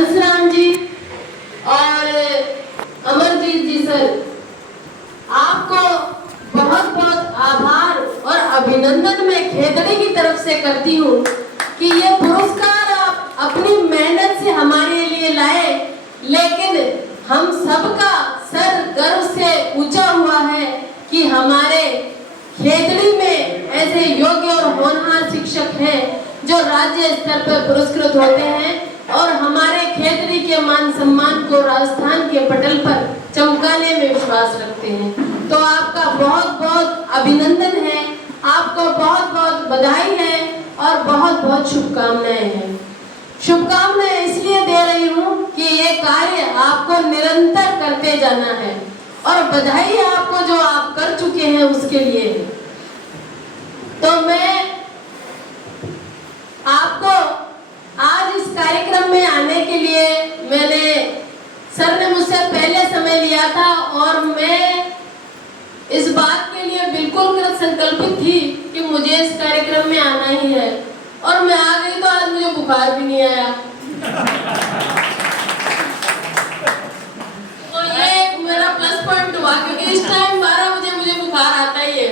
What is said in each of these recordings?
हंसराम जी और अमरजीत जी सर, आपको बहुत बहुत आभार और अभिनंदन मैं खेतड़ी की तरफ से करती हूँ कि ये पुरस्कार आप अपनी मेहनत से हमारे लिए लाए, लेकिन हम सबका सर गर्व से ऊंचा हुआ है कि हमारे खेतड़ी में ऐसे योग्य और होनहार शिक्षक हैं जो राज्य स्तर पर पुरस्कृत होते हैं और हमारे खेतड़ी के मान सम्मान को राजस्थान के पटल पर चमकाने में विश्वास रखते हैं। तो आपका बहुत बहुत अभिनंदन है, आपको बहुत बहुत बधाई है और बहुत बहुत शुभकामनाएं हैं। शुभकामनाएं इसलिए दे रही हूँ कि ये कार्य आपको निरंतर करते जाना है और बधाई आपको जो आप कर चुके हैं उसके लिए। तो मैं आपको आज इस कार्यक्रम में आने के लिए, मैंने सर ने मुझसे पहले समय लिया था और मैं इस बात के लिए बिल्कुल कृत संकल्पित थी कि मुझे इस कार्यक्रम में आना ही है और मैं आ गई तो आज मुझे बुखार भी नहीं आया। तो ये मेरा प्लस पॉइंट हुआ क्योंकि इस टाइम 12 बजे मुझे बुखार आता ही है,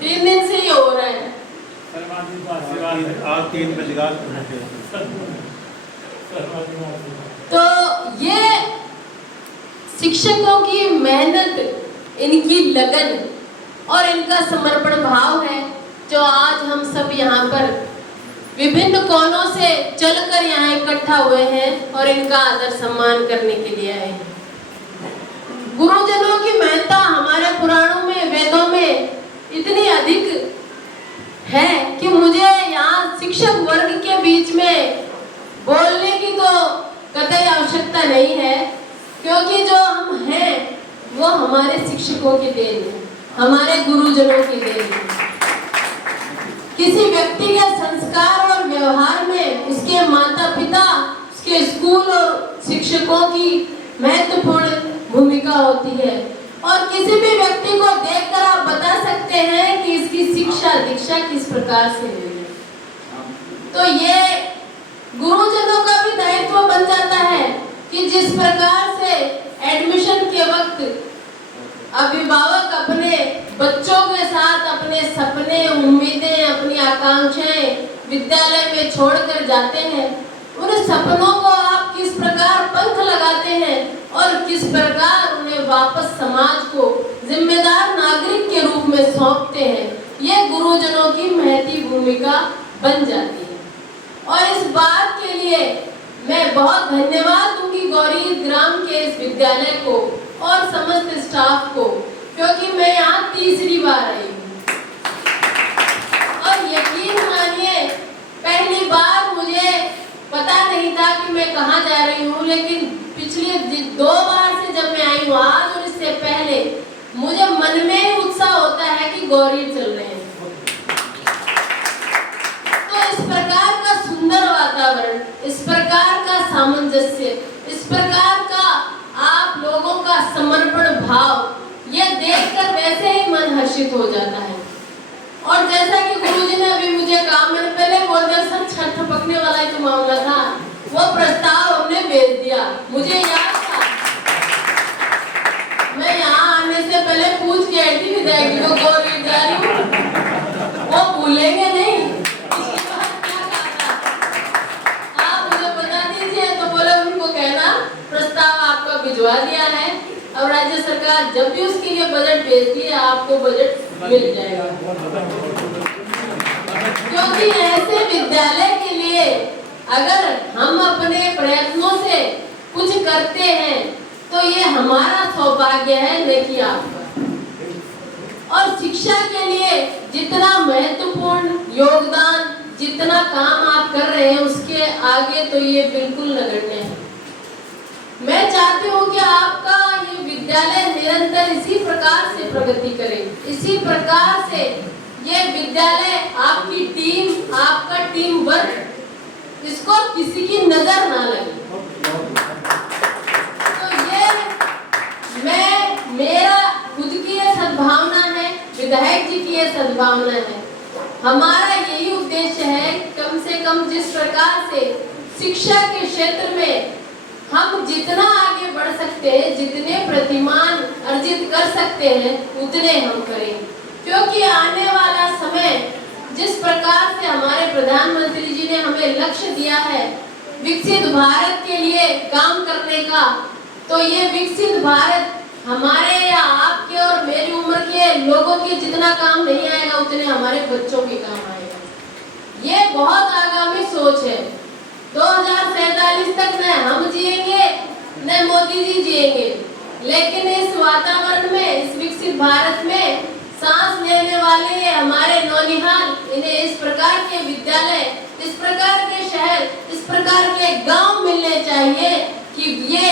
3 दिन से ही हो रहा है। आज 3 बजे तो ये शिक्षकों की मेहनत, इनकी लगन और इनका समर्पण भाव है जो आज हम सब यहाँ पर विभिन्न कोनों से चलकर यहाँ इकट्ठा हुए हैं और इनका आदर सम्मान करने के लिए आए हैं। गुरुजनों की महत्ता हमारे पुराणों में, वेदों में इतनी अधिक है कि मुझे यहाँ शिक्षक वर्ग के बीच में बोलने की तो कतई आवश्यकता नहीं है, क्योंकि जो हम हैं वो हमारे शिक्षकों की देन है, हमारे गुरुजनों की देन है। किसी व्यक्ति के संस्कार और व्यवहार में उसके माता पिता, उसके स्कूल और शिक्षकों की महत्वपूर्ण भूमिका होती है और किसी भी व्यक्ति को देखकर आप बता सकते हैं कि इसकी शिक्षा दीक्षा किस प्रकार से हुई है। तो ये गुरुजनों का भी दायित्व बन जाता है कि जिस प्रकार से एडमिशन के वक्त अभिभावक अपने बच्चों के साथ अपने सपने, उम्मीदें, अपनी आकांक्षाएं विद्यालय में छोड़कर जाते हैं, उन सपनों को आप किस प्रकार पंख लगाते हैं और किस प्रकार उन्हें वापस समाज को जिम्मेदार नागरिक के रूप में सौंपते हैं, ये गुरुजनों की महती भूमिका बन जाती है। और इस बात के लिए मैं बहुत धन्यवाद दूंगी गौरी ग्राम के इस विद्यालय को और समस्त स्टाफ को, क्योंकि मैं यहाँ तीसरी बार आई हूँ और यकीन मानिए पहली बार मुझे पता नहीं था कि मैं कहाँ जा रही हूँ, लेकिन पिछली 2 बार से जब मैं आई हूँ आज और इससे पहले, मुझे मन में उत्साह होता है कि गौरी चल रहे हैं। तो इस प्रकार का सुंदर वातावरण, इस प्रकार का सामंजस्य, इस प्रकार का आप लोगों का समर्पण भाव, ये देखकर वैसे ही मन हर्षित हो जाता है। और जैसा कि गुरुजी ने अभी मुझे कहा, मैंने पहले बोल दिया सर छठ पकने वाला ही तो मामला था, वो प्रस्ताव हमने भेज दिया, मुझे याद था। मैं यहाँ आने से पहले पूछ के आई थी विधायक जी को गौरी जा रही हूँ, वो भूलेंगे नहीं। इसके बाद क्या कहा था, आप मुझे बता दीजिए, तो बोले उनको कहना प्रस्ताव आपका भिजवा दिया है, अब राज्य सरकार जब भी उसके लिए बजट भेजती है आपको बजट मिल जाएगा। क्योंकि ऐसे विद्यालय के लिए अगर हम अपने प्रयत्नों से कुछ करते हैं तो ये हमारा सौभाग्य है, न कि आपका। और शिक्षा के लिए जितना महत्वपूर्ण योगदान, जितना काम आप कर रहे हैं, उसके आगे तो ये बिल्कुल नगण्य है। मैं चाहती हूँ कि आपका ये विद्यालय निरंतर इसी प्रकार से प्रगति करे, इसी प्रकार से ये विद्यालय, आपकी टीम, आपका टीम वर्क, इसको किसी की नजर ना लगे। तो ये मेरा खुद की ये सद्भावना है, विधायक जी की ये सद्भावना है, हमारा यही उद्देश्य है कम से कम जिस प्रकार से शिक्षा के क्षेत्र में हम जितना आगे बढ़ सकते हैं, जितने प्रतिमान अर्जित कर सकते हैं, उतने हम करें, क्योंकि आने वाला समय जिस प्रकार से हमारे प्रधानमंत्री जी ने हमें लक्ष्य दिया है विकसित भारत के लिए काम करने का, तो ये विकसित भारत हमारे या आपके और मेरी उम्र के लोगों के जितना काम नहीं आएगा, उतने हमारे बच्चों के काम आएगा। ये बहुत आगामी सोच है। 2047 तक न हम जिएंगे न मोदी जी जिएंगे, लेकिन इस वातावरण में, इस विकसित भारत में सांस लेने वाले हमारे नौनिहाल, इन्हें इस प्रकार के विद्यालय, इस प्रकार के शहर, इस प्रकार के गांव मिलने चाहिए कि ये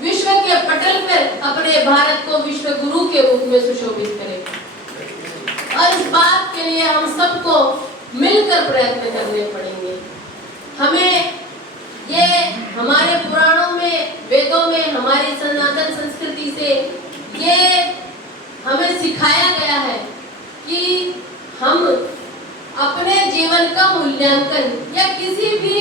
विश्व के पटल पर अपने भारत को विश्व गुरु के रूप में सुशोभित करें। और इस बात के लिए हम सबको मिलकर प्रयत्न करने पड़ेंगे। हमें ये हमारे पुराणों में, वेदों में, हमारी सनातन संस्कृति से ये हमें सिखाया गया है कि हम अपने जीवन का मूल्यांकन या किसी भी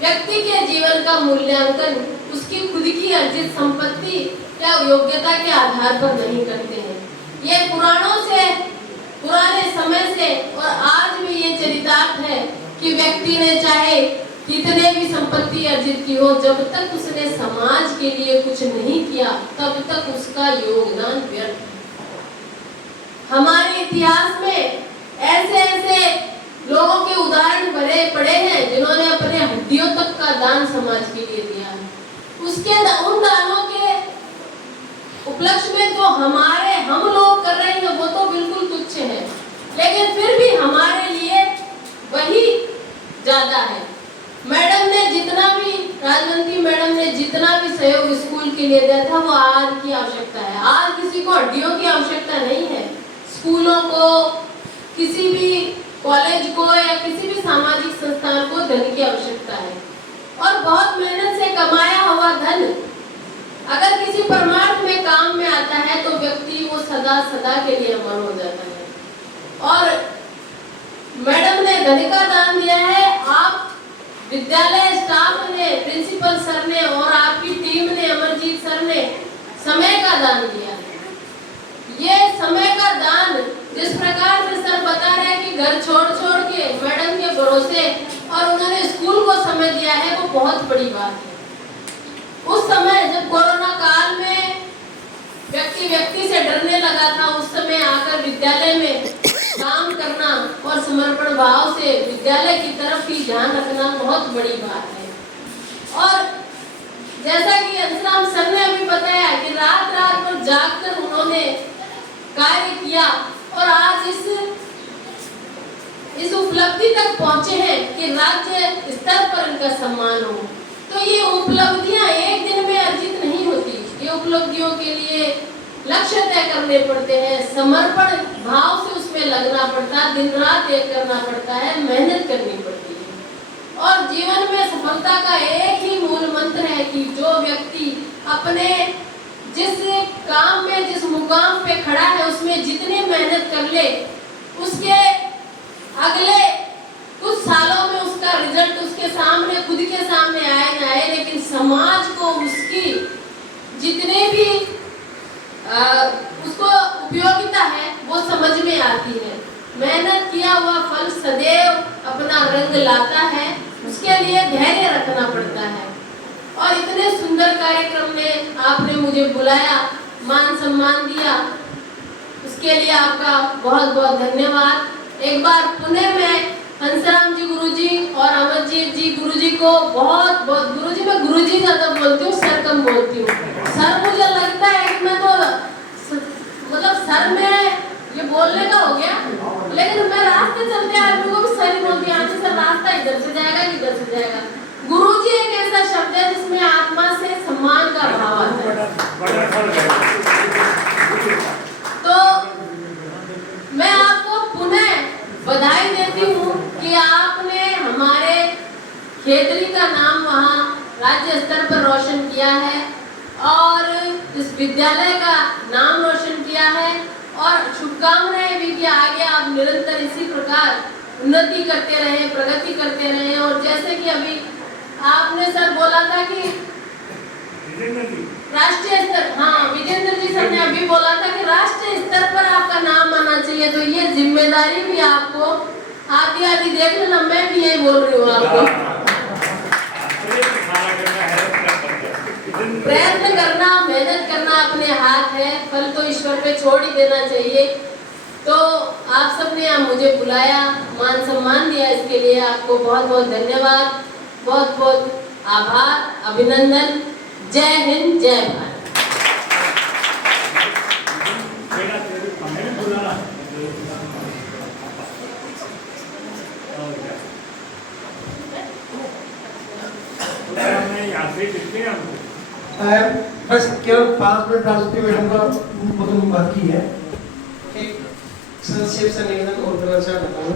व्यक्ति के जीवन का मूल्यांकन उसकी खुद की अर्जित संपत्ति या योग्यता के आधार पर नहीं करते हैं। ये पुराणों से, पुराने समय से और आज भी ये चरितार्थ है कि व्यक्ति ने चाहे कितने भी संपत्ति अर्जित की हो, जब तक उसने समाज के लिए कुछ नहीं किया तब तक उसका योगदान व्यर्थ है। हमारे इतिहास में ऐसे ऐसे लोगों के उदाहरण भरे पड़े हैं जिन्होंने अपने हड्डियों तक का दान समाज के लिए दिया है। उसके उन दानों के उपलक्ष्य में जो हम लोग कर रहे हैं वो तो बिल्कुल तुच्छ है, लेकिन फिर भी हमारे लिए वही ज्यादा है। मैडम ने जितना भी, राजवंती मैडम ने जितना भी सहयोग स्कूल के लिए दिया था वो आज की आवश्यकता है। आज किसी को हड्डियों की आवश्यकता नहीं है। स्कूलों को, किसी भी कॉलेज को या किसी भी सामाजिक संस्थान को धन की आवश्यकता है। और बहुत मेहनत से कमाया हुआ धन अगर किसी परमार्थ में काम में आता है तो व्यक्ति वो सदा सदा के लिए अमर हो जाता है। और मैडम ने धन का दान दिया है। आप विद्यालय स्टाफ ने, प्रिंसिपल सर ने और आपकी टीम ने, अमरजीत सर ने समय का दान दिया है। ये समय का दान जिस प्रकार से सर बता रहे हैं कि घर छोड़ के मैडम के भरोसे और उन्होंने स्कूल को समय दिया है, वो बहुत बड़ी बात है। उस समय जब कोरोना काल में व्यक्ति से डरने लगा था, उस समय आकर विद्यालय में काम करना और समर्पण भाव से विद्यालय की तरफ ही ध्यान रखना बहुत बड़ी बात है। और जैसा कि अंशराम सर ने अभी बताया कि रात भर जागकर उन्होंने कार्य किया और आज इस उपलब्धि तक पहुंचे हैं कि राज्य स्तर पर इनका सम्मान हो। तो ये उपलब्धियां एक दिन में अर्जित नहीं होती। ये उपलब्धियों के लिए लक्ष्य तय करने पड़ते हैं, समर्पण भाव से उसमें लगना पड़ता है, दिन रात एक करना पड़ता है, मेहनत करनी पड़ती है। और जीवन में सफलता का एक ही मूल मंत्र है कि जो व्यक्ति अपने जिस काम में, जिस मुकाम पे खड़ा है उसमें जितनी मेहनत कर ले, उसके अगले कुछ सालों में उसका रिजल्ट उसके सामने, खुद के सामने आए ना आए, लेकिन समाज को उसकी जितने भी उसको उपयोगिता है वो समझ में आती है। मेहनत किया हुआ फल सदैव अपना रंग लाता है, उसके लिए धैर्य रखना पड़ता है। और इतने सुंदर कार्यक्रम में आपने मुझे बुलाया, मान सम्मान दिया, उसके लिए आपका बहुत बहुत धन्यवाद। एक बार पुणे में हंसराम जी गुरुजी और अमरजीत जी गुरुजी को बहुत बहुत, गुरुजी मैं गुरुजी ज्यादा बोलती हूँ, सर कम बोलती हूँ। सर मुझे लगता है कि मैं तो मतलब सर में ये बोलने का हो गया, लेकिन मैं रास्ते चलते आदमी को भी सर ही बोलती हूँ। सर रास्ता इधर से जाएगा कि इधर से जाएगा। गुरुजी एक ऐसा शब्द है जिसमें आत्मा से सम्मान का भाव आता है। तो मैं आपको पुनः बधाई देती हूँ कि आपने हमारे खेतरी का नाम वहाँ राज्य स्तर पर रोशन किया है और इस विद्यालय का नाम रोशन किया है। और शुभकामनाएं भी कि आगे आप निरंतर इसी प्रकार उन्नति करते रहे, प्रगति करते रहे। और जैसे कि अभी आपने सर बोला था कि राष्ट्रीय स्तर, हाँ विजेंद्र जी सर ने अभी बोला था कि राष्ट्रीय स्तर पर आपका नाम आना चाहिए, तो ये जिम्मेदारी भी आपको आधी आधी देख लेना, मैं भी यही बोल रही हूँ आपको। प्रयत्न करना, मेहनत करना अपने हाथ है, फल तो ईश्वर पे छोड़ ही देना चाहिए। तो आप सबने यहाँ मुझे बुलाया, मान सम्मान दिया, इसके लिए आपको बहुत बहुत धन्यवाद, बहुत बहुत आभार, अभिनंदन। जय हिंद, जय भारत। बस केवल 5 मिनट राष्ट्रपति मैडम का मतलब बाकी है। एक संक्षेप से निवेदन और करना चाहता हूँ।